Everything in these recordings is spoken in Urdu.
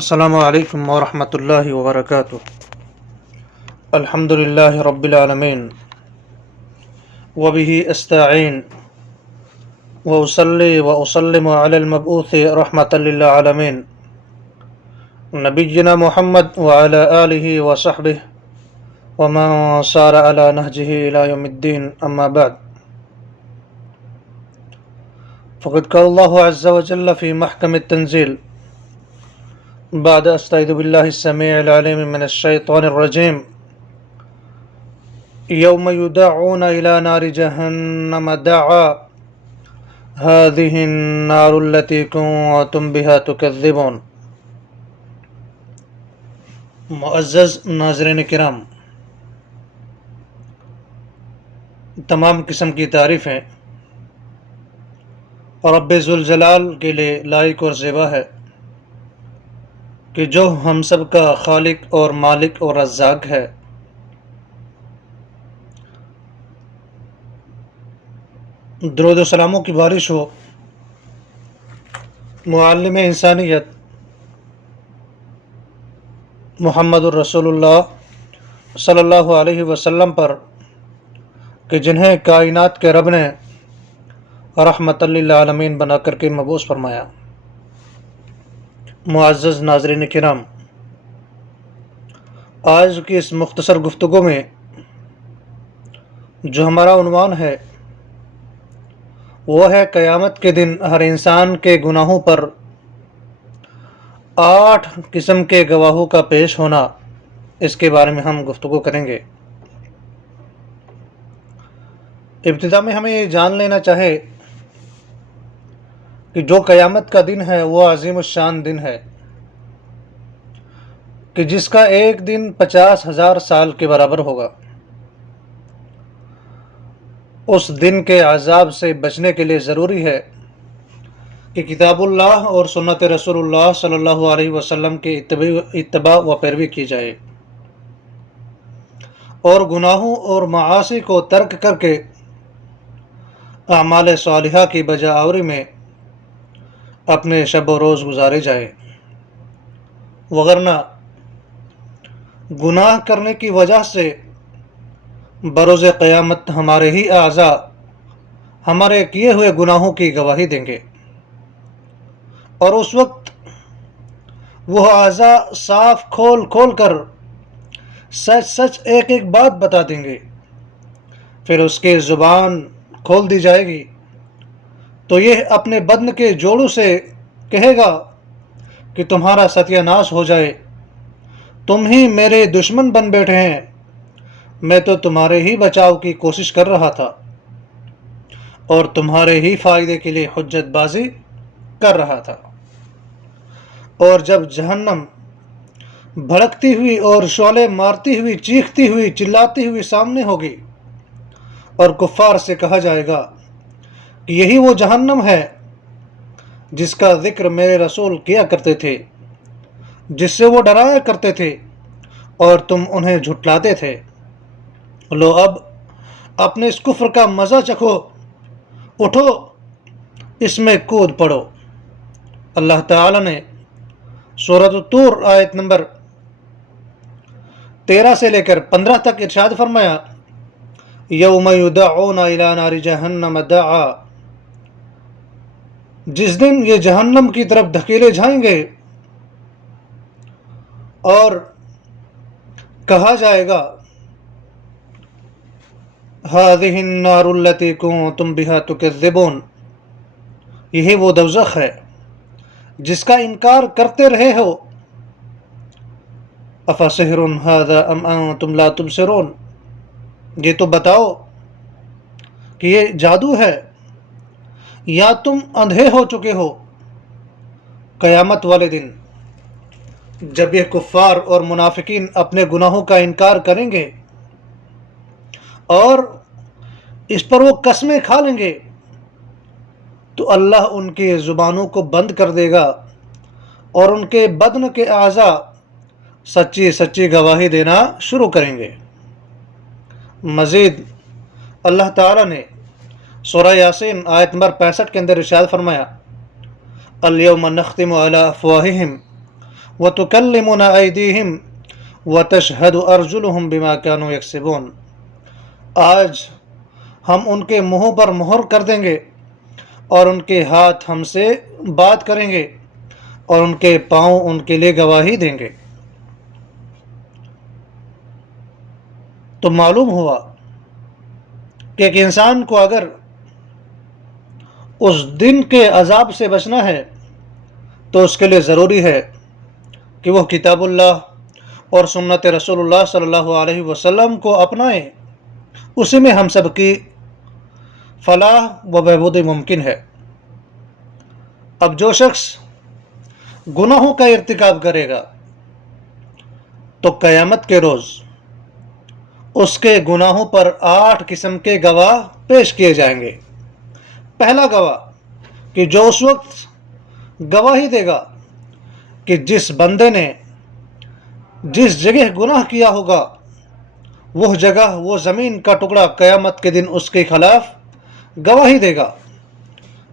السلام علیکم ورحمۃ اللہ وبرکاتہ۔ الحمد للہ رب العالمین وبہ استعین واصلی واسلم علی المبعوث رحمۃ للعالمین نبینا محمد وعلی آلہ وصحبہ ومن سار علی نہجہ الی یوم الدین، اما بعد فقد قال اللہ عز وجل فی محکم التنزیل بعد استعیذ باللہ السمیع العلیم من الشیطان الرجیم یوم یدعون الی نار جہنم دعا هذه النار التي كنتم بها تكذبون۔ معزز ناظرین کرام، تمام قسم کی تعریفیں رب ذوالجلال کے لیے لائق اور زیبا ہے کہ جو ہم سب کا خالق اور مالک اور رزاق ہے۔ درود و سلاموں کی بارش ہو معلم انسانیت محمد الرسول اللہ صلی اللہ علیہ وسلم پر، کہ جنہیں کائنات کے رب نے رحمت للعالمین بنا کر کے مبعوث فرمایا۔ معزز ناظرین کرام، آج کی اس مختصر گفتگو میں جو ہمارا عنوان ہے وہ ہے قیامت کے دن ہر انسان کے گناہوں پر 8 قسم کے گواہوں کا پیش ہونا۔ اس کے بارے میں ہم گفتگو کریں گے۔ ابتدا میں ہمیں یہ جان لینا چاہے کہ جو قیامت کا دن ہے وہ عظیم الشان دن ہے، کہ جس کا ایک دن 50,000 سال کے برابر ہوگا۔ اس دن کے عذاب سے بچنے کے لیے ضروری ہے کہ کتاب اللہ اور سنت رسول اللہ صلی اللہ علیہ وسلم کی اتباع و پیروی کی جائے، اور گناہوں اور معاصی کو ترک کر کے اعمال صالحہ کی بجا آوری میں اپنے شب و روز گزارے جائے، وگرنہ گناہ کرنے کی وجہ سے بروز قیامت ہمارے ہی اعضاء ہمارے کیے ہوئے گناہوں کی گواہی دیں گے، اور اس وقت وہ اعضاء صاف کھول کھول کر سچ سچ ایک ایک بات بتا دیں گے۔ پھر اس کی زبان کھول دی جائے گی تو یہ اپنے بدن کے جوڑوں سے کہے گا کہ تمہارا ستیہ ناش ہو جائے، تم ہی میرے دشمن بن بیٹھے ہیں، میں تو تمہارے ہی بچاؤ کی کوشش کر رہا تھا اور تمہارے ہی فائدے کے لیے حجت بازی کر رہا تھا۔ اور جب جہنم بھڑکتی ہوئی اور شعلے مارتی ہوئی، چیختی ہوئی، چلاتی ہوئی سامنے ہوگی، اور کفار سے کہا جائے گا کہ یہی وہ جہنم ہے جس کا ذکر میرے رسول کیا کرتے تھے، جس سے وہ ڈرایا کرتے تھے اور تم انہیں جھٹلاتے تھے، لو اب اپنے اس کفر کا مزہ چکھو، اٹھو اس میں کود پڑو۔ اللہ تعالی نے سورۃ الطور آیت نمبر 13 سے لے کر 15 تک ارشاد فرمایا، یوم یدعون الی نار جہنم دعا، جس دن یہ جہنم کی طرف دھکیلے جائیں گے اور کہا جائے گا، هذه النار التي كنتم بها تكذبون، یہی وہ دوزخ ہے جس کا انکار کرتے رہے ہو، افسحر هذا ام انتم لا تبصرون، یہ تو بتاؤ کہ یہ جادو ہے یا تم اندھے ہو چکے ہو۔ قیامت والے دن جب یہ کفار اور منافقین اپنے گناہوں کا انکار کریں گے اور اس پر وہ قسمیں کھا لیں گے، تو اللہ ان کی زبانوں کو بند کر دے گا اور ان کے بدن کے اعضاء سچی سچی گواہی دینا شروع کریں گے۔ مزید اللہ تعالیٰ نے سورہ یاسین آیت نمبر 65 کے اندر ارشاد فرمایا، الیوم نختم علی افواہہم وتكلمنا أيديهم وتشهد أرجلهم بما كانوا يكسبون. آج ہم ان کے منہوں پر مہر کر دیں گے اور ان کے ہاتھ ہم سے بات کریں گے اور ان کے پاؤں ان کے لیے گواہی دیں گے. تو معلوم ہوا کہ ایک انسان کو اگر اس دن کے عذاب سے بچنا ہے تو اس کے لیے ضروری ہے کہ وہ کتاب اللہ اور سنت رسول اللہ صلی اللہ علیہ وسلم کو اپنائیں. اسی میں ہم سب کی فلاح و بہبود ممکن ہے. اب جو شخص گناہوں کا ارتکاب کرے گا تو قیامت کے روز اس کے گناہوں پر 8 قسم کے گواہ پیش کیے جائیں گے. پہلا گواہ کہ جو اس وقت گواہی دے گا کہ جس بندے نے جس جگہ گناہ کیا ہوگا وہ جگہ، وہ زمین کا ٹکڑا قیامت کے دن اس کے خلاف گواہی دے گا.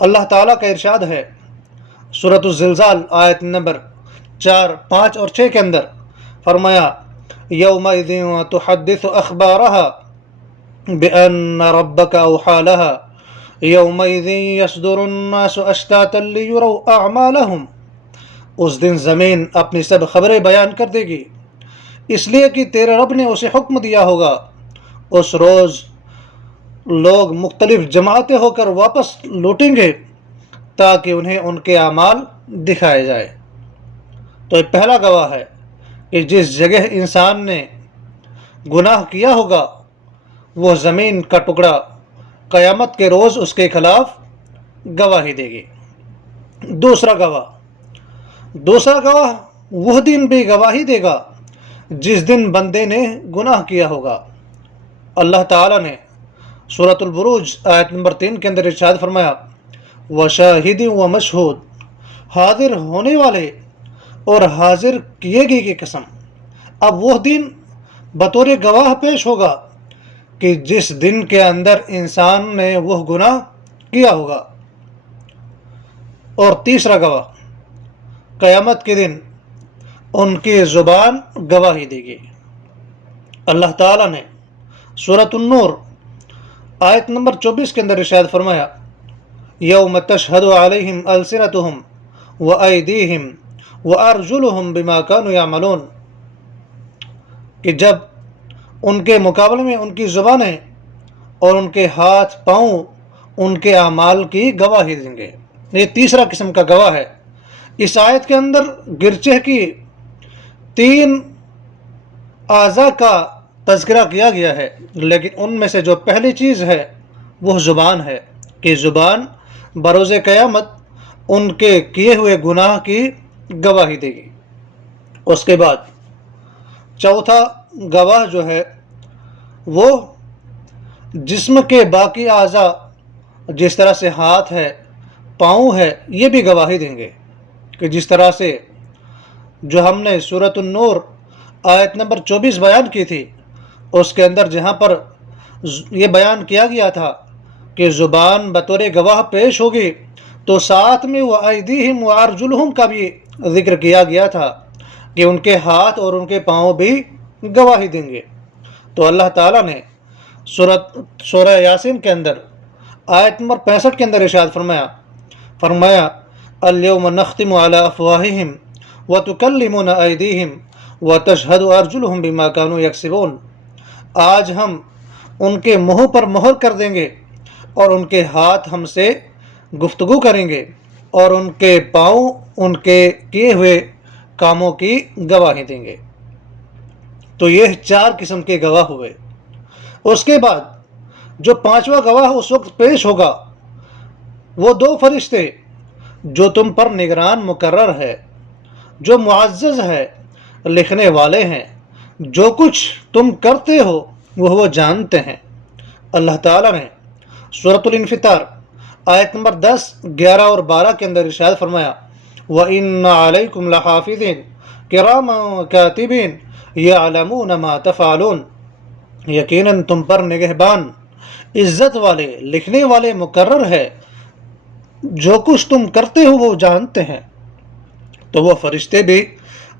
اللہ تعالیٰ کا ارشاد ہے سورۃ الزلزال آیت نمبر 4، 5 اور 6 کے اندر، فرمایا یومئذ تحدث اخبارها بأن ربك اوحى لها یومئذ یصدر الناس اشتاتا لیروا اعمالهم. اس دن زمین اپنی سب خبریں بیان کر دے گی اس لیے کہ تیرے رب نے اسے حکم دیا ہوگا. اس روز لوگ مختلف جماعتیں ہو کر واپس لوٹیں گے تاکہ انہیں ان کے اعمال دکھائے جائے. تو یہ پہلا گواہ ہے کہ جس جگہ انسان نے گناہ کیا ہوگا وہ زمین کا ٹکڑا قیامت کے روز اس کے خلاف گواہی دے گی. دوسرا گواہ وہ دن بھی گواہی دے گا جس دن بندے نے گناہ کیا ہوگا. اللہ تعالیٰ نے سورۃ البروج آیت نمبر 3 کے اندر ارشاد فرمایا وشاہد و مشہود، حاضر ہونے والے اور حاضر کیے گئے کی قسم. اب وہ دن بطور گواہ پیش ہوگا کہ جس دن کے اندر انسان نے وہ گناہ کیا ہوگا. اور تیسرا گواہ قیامت کے دن ان کی زبان گواہی دے گی. اللہ تعالیٰ نے سورۃ النور آیت نمبر 24 کے اندر ارشاد فرمایا یوم تشہد علیہم السنتہم وایدیہم وارجلہم بما کانوا یعملون، کہ جب ان کے مقابلے میں ان کی زبانیں اور ان کے ہاتھ پاؤں ان کے اعمال کی گواہی دیں گے. یہ تیسرا قسم کا گواہ ہے. اس آیت کے اندر گرچہ کی 3 اعضاء کا تذکرہ کیا گیا ہے، لیکن ان میں سے جو پہلی چیز ہے وہ زبان ہے کہ زبان بروز قیامت ان کے کیے ہوئے گناہ کی گواہی دے گی. اس کے بعد چوتھا گواہ جو ہے وہ جسم کے باقی اعضاء جس طرح سے ہاتھ ہے، پاؤں ہے، یہ بھی گواہی دیں گے کہ جس طرح سے جو ہم نے سورۃ النور آیت نمبر 24 بیان کی تھی اس کے اندر جہاں پر یہ بیان کیا گیا تھا کہ زبان بطور گواہ پیش ہوگی، تو ساتھ میں وہ ایدیہم و ارجلہم کا بھی ذکر کیا گیا تھا کہ ان کے ہاتھ اور ان کے پاؤں بھی گواہی دیں گے. تو اللہ تعالیٰ نے سورہ یاسین کے اندر آیت نمبر 65 کے اندر ارشاد فرمایا الیوم نختم علی افواہہم وتکلمنا ایدیہم وتشہد ارجلہم بما کانوا یکسبون. آج ہم ان کے منہوں پر مہر کر دیں گے اور ان کے ہاتھ ہم سے گفتگو کریں گے اور ان کے پاؤں ان کے کیے ہوئے کاموں کی گواہی دیں گے. تو یہ 4 قسم کے گواہ ہوئے. اس کے بعد جو 5واں گواہ اس وقت پیش ہوگا وہ 2 فرشتے جو تم پر نگران مقرر ہے، جو معزز ہے، لکھنے والے ہیں، جو کچھ تم کرتے ہو وہ جانتے ہیں. اللہ تعالیٰ نے سورۃ الانفطار آیت نمبر 10، 11 اور 12 کے اندر ارشاد فرمایا وَإِنَّ عَلَيْكُمْ لَحَافِظِينَ كِرَامًا كَاتِبِينَ يَعْلَمُونَ مَا تَفْعَلُونَ. یقیناً تم پر نگہبان، عزت والے، لکھنے والے مقرر ہے، جو کچھ تم کرتے ہو وہ جانتے ہیں. تو وہ فرشتے بھی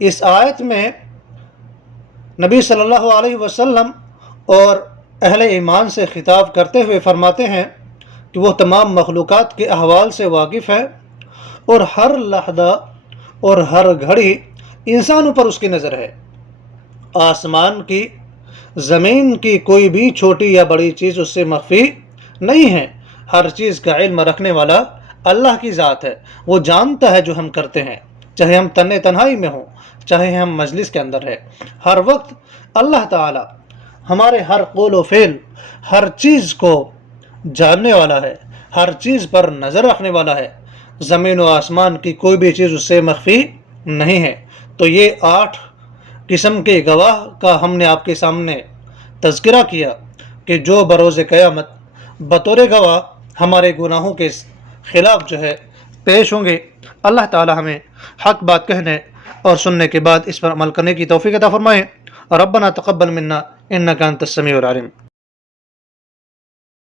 اس آیت میں نبی صلی اللہ علیہ وسلم اور اہل ایمان سے خطاب کرتے ہوئے فرماتے ہیں کہ وہ تمام مخلوقات کے احوال سے واقف ہے اور ہر لحظہ اور ہر گھڑی انسانوں پر اس کی نظر ہے۔ آسمان کی، زمین کی کوئی بھی چھوٹی یا بڑی چیز اس سے مخفی نہیں ہے۔ ہر چیز کا علم رکھنے والا اللہ کی ذات ہے۔ وہ جانتا ہے جو ہم کرتے ہیں، چاہے ہم تنہائی میں ہوں، چاہے ہم مجلس کے اندر ہے۔ ہر وقت اللہ تعالی ہمارے ہر قول و فعل، ہر چیز کو جاننے والا ہے، ہر چیز پر نظر رکھنے والا ہے۔ زمین و آسمان کی کوئی بھی چیز اس سے مخفی نہیں ہے۔ تو یہ 8 قسم کے گواہ کا ہم نے آپ کے سامنے تذکرہ کیا کہ جو بروز قیامت بطور گواہ ہمارے گناہوں کے خلاف پیش ہوں گے۔ اللہ تعالی ہمیں حق بات کہنے اور سننے کے بعد اس پر عمل کرنے کی توفیق عطا فرمائے۔ ربنا تقبل منا انک انت السمیع العلیم۔